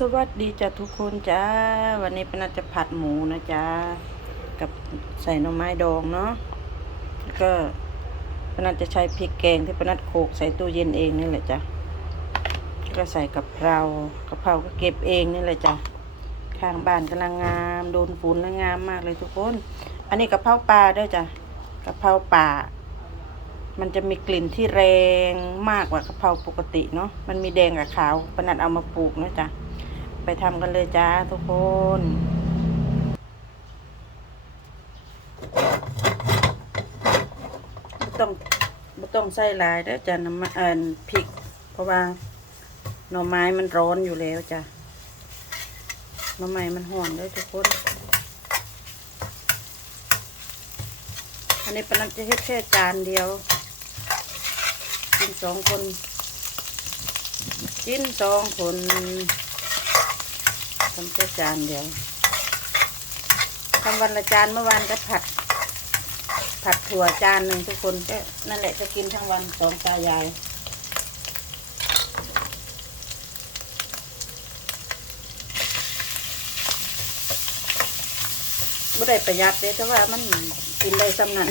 สวัสดีจ้ะทุกคนจ้าวันนี้ปนัดจะผัดหมูนะจ้ากับใส่หน่อไม้ดองเนาะแล้วก็ปนัดจะใช้พริกแกงที่ปนัดโขลกใส่ตู้เย็นเองนี่แหละจ้ะแล้วก็ใส่กะเพรากะเพราก็เก็บเองนี่แหละจ้ะข้างบ้านกำลังงามโดนฝุ่นแล้วงามมากเลยทุกคน อันนี้กะเพราปลาด้วยจ้ะกะเพราป่า มันจะมีกลิ่นที่แรงมากกว่ากะเพราปกติเนาะมันมีแดงกับขาวปนัดเอามาปลูกนะจ๊ะ ไปทำกันเลยจ้าทุกคนไม่ต้องไม่ต้องใส่ลายแล้วจ้ะน้ำมันเอ่อพริก เพราะว่าหน่อไม้มันร้อนอยู่แล้วจ้ะหน่อไม้มันห่อนด้วยทุกคนอันนี้ปนัดจะเฮ็ดแค่จานเดียว กินสองคน กินสองคน ทำแค่จานเดียวทำวันละจานเมื่อวานก็ผัด ผัดถั่วจานหนึ่งทุกคนก็นั่นแหละจะกินทั้งวันสองตายายไม่ได้ประหยัดเลยแต่ว่ามันกินได้สำนัน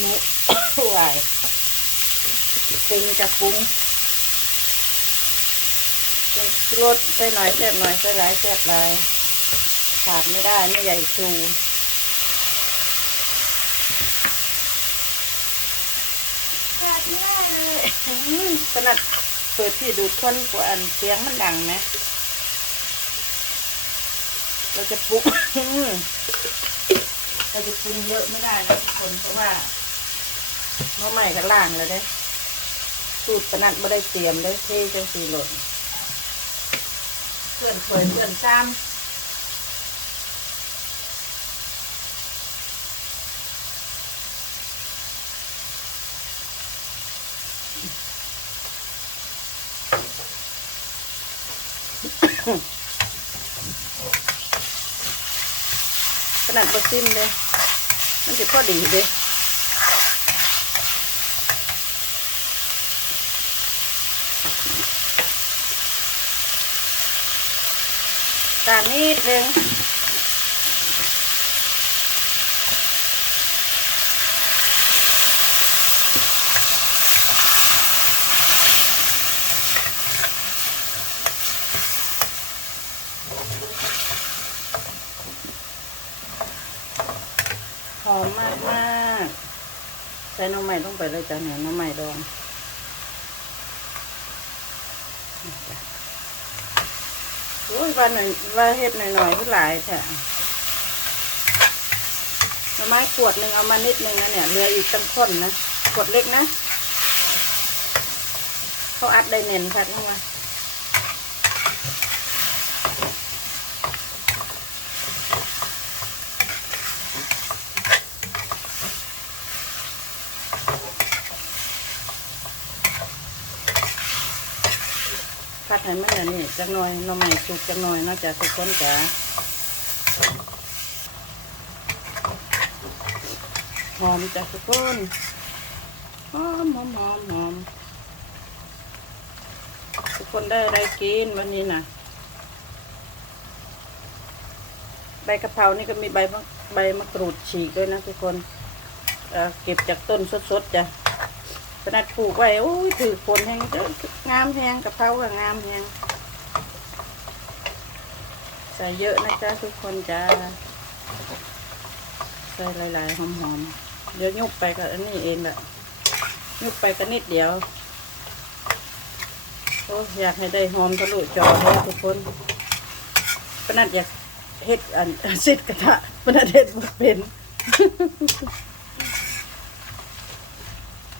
หมูไหวปรุงจะปรุงปรุงรสใส่หน่อยแซ่บหน่อยใส่หลายแซ่บหลายขาดไม่ได้ไม่ใหญ่ชูขาดไม่ได้เลยขนาดเปิดที่ดูดคนกว่าอันเสียงมันดังไหมเราจะปลุกอื้อเราจะปรุงเยอะไม่ได้นะทุกคนเพราะว่า เมื่อใหม่ก็ล่างเลยเด้สูตรปนัดไม่ได้เตรียมได้เทจังสีหล่นเพื่อนเคยเพื่อนซ้ำปนัดบะซิมเลย มันจะพอดีเด้ตามนิดนึงหอมมากมากๆใส่น้ำใหม่ลงไปเลยจ้ะเนี่ยน้ำใหม่ดอง โอ้ยว่าหน่อยว่าเฮ็ดหน่อยๆก็หลายแท้หน่อไม้ขวดหนึ่งเอามานิดนึงนะเนี่ยเหลืออีกตั้งข้นนะขวดเล็กนะ เขาอัดได้เน่นคัดลงมา พัดให้มันอย่นี้จักหน่อยหน่อไม้สุกจักหน่อยนอกจากทุกคนจ้ะหอมจ้ะทุกคนหอมหอมหอมหอมทุกคนได้อะไรกินวันนี้นะใบกะเพรานี่ก็มีใบมะใบมะกรูดฉีกด้วยนะทุกคนเเก็บจากต้นสดๆจ้ะ ขนาดปลูกไว้โอ้ยถือฝนแห้งเด้องามแห้งกะเพราก็งามแห้งใส่เยอะนะจ๊ะทุกคนจ้าใส่หลายๆหอมๆ เดี๋ยวยุบไปก็อันนี้เองแหละยุบไปก็นิดเดียวโอ้ยอยากให้ได้หอมทะลุจอเลยทุกคนปนัดอยากเฮ็ดอันเสร็จกระทะปนัดเฮ็ดบ่เป็น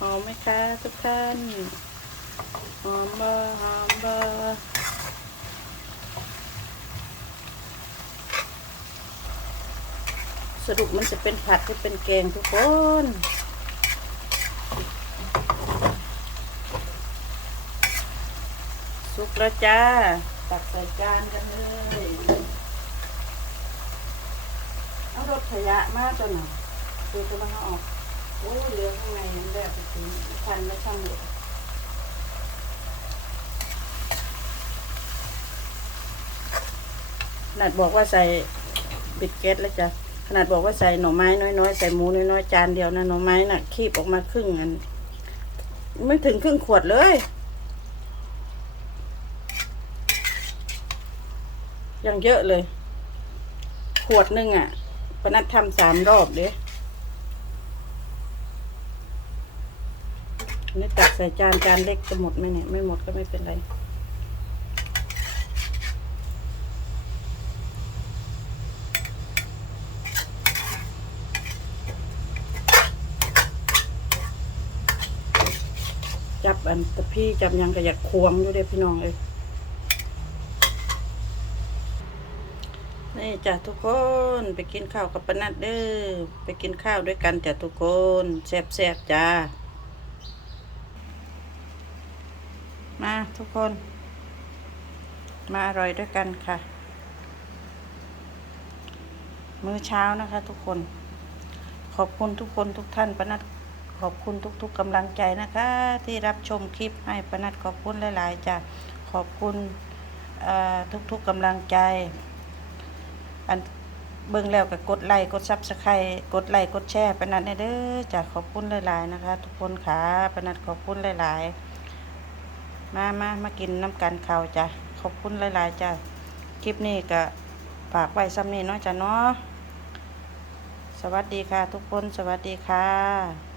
หอมไหมคะทุกท่านหอมเบอร์หอมเบอร์สรุปมันจะเป็นผัดที่เป็นแกงทุกคนสุกแล้วจ้า ตักใส่จานกันเลยเอารถขยะมาตัวหน่อยดูตัวมานออก โอ้เหลือข้างในมันแบบถึงพันไม่ช่างเลยขนาดบอกว่าใส่บิดเกตแล้วจ้ะขนาดบอกว่าใส่หน่อไม้น้อยๆ ใส่หมูน้อยๆ จานเดียวนะหน่อไม้น่ะ คีบออกมาครึ่งอันไม่ถึงครึ่งขวดเลยยังเยอะเลย ขวดหนึ่งอะปนัดทำสามรอบเด้ นี่ตักใส่จานจานเล็กจะหมดไหมเนี่ย ไม่หมดก็ไม่เป็นไร จับอันตะพี่จับยังก็อยากควงอยู่เด้พี่น้องเอ้ยนี่จ้ะทุกคนไปกินข้าวกับปานัดเด้อไปกินข้าวด้วยกันจ้ะทุกคนแซ่บๆจ้า มาทุกคน มาอร่อยด้วยกันค่ะ มื้อเช้านะคะทุกคน ขอบคุณทุกคนทุกท่านปานัดขอบคุณทุกๆกำลังใจนะคะ ที่รับชมคลิปให้ปานัดขอบคุณหลายๆจ้ะขอบคุณทุกๆกำลังใจ อันเบิ่งแล้วก็กดไลค์กดซับสไครต์กดไลค์กดแชร์ปนัดแน่เด้อจ้ะขอบคุณหลายๆนะคะ ทุกคนค่ะปนัดขอบคุณหลายๆ มามามากินน้ำกันข้าวจ้ะขอบคุณหลาย ๆ จ้ะ คลิปนี้ก็ฝากไว้ซ้ำนี้เนาะจ้ะเนาะสวัสดีค่ะทุกคน สวัสดีค่ะ